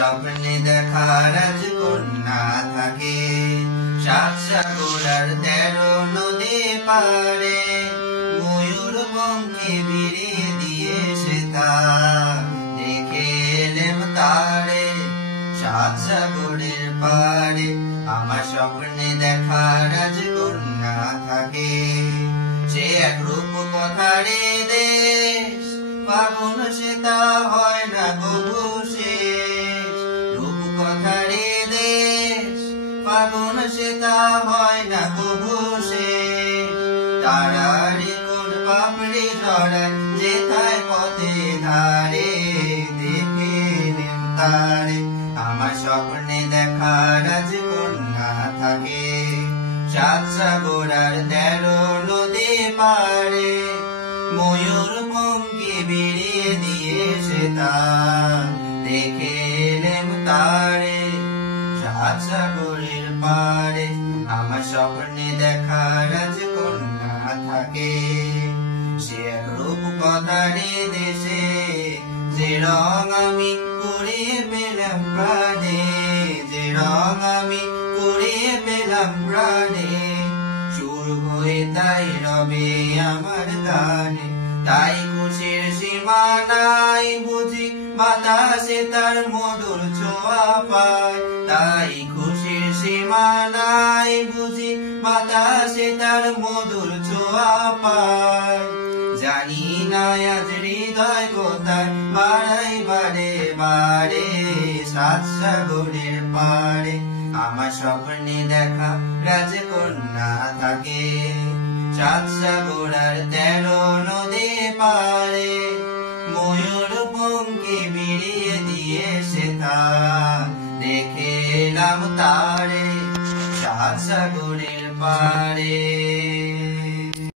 স্বপ্নে দেখা রাজকন্যা থাকে সাত সাগর আর 13 নদী পারে ময়ূর পঙ্খে বিরিয়ে দিয়েছে তা দেখে এলেম তারে সাত সাগরের পারে আমার স্বপ্নে দেখা রাজকন্যা থাকে সে এক রূপকথারে দেশ ফাগুন সেটা হয় না কবু শেষ রূপকথারে দেশ ফাগুন সেটা হয় না কবু শেষ তারারি কোন পাপড়ি ঝরায় যেথায় পথে ধারে দেখে এলেম তারে আমার স্বপ্নে দেখা রাজকন্যা থাকে সাত সাগর আর 13 নদী পারে ময়ূর পঙ্খে বিরিয়ে দিয়েছে তা দেখে এলেম তারে সাত সাগরের পারে আমার স্বপ্নে দেখা রাজকন্যা থাকে সে এক রূপকথারে দেশে যে রং আমি কুড়িয়ে পেলাম প্রাণে যে রং আমি কুড়িয়ে পেলাম প্রাণে সুর হয়ে তাই রবে আমার গানে তাই খুশির সীমা নাই বুঝি বাতাসে তার মধুর ছোঁয়া পায় তাই খুশির সীমা নাই বুঝি বাতাসে তার মধুর ছোঁয়া পায় জানি না আজ হৃদয় কোথায় বাড়াই বারে বারে সাত সাগরের পারে আমার স্বপ্নে দেখা রাজকন্যা থাকে সাত সাগর আর 13 নদী পারে ময়ূর পঙ্খে বিরিয়ে দিয়েছে তা দেখে এলাম তারে সাত সাগরের পারে।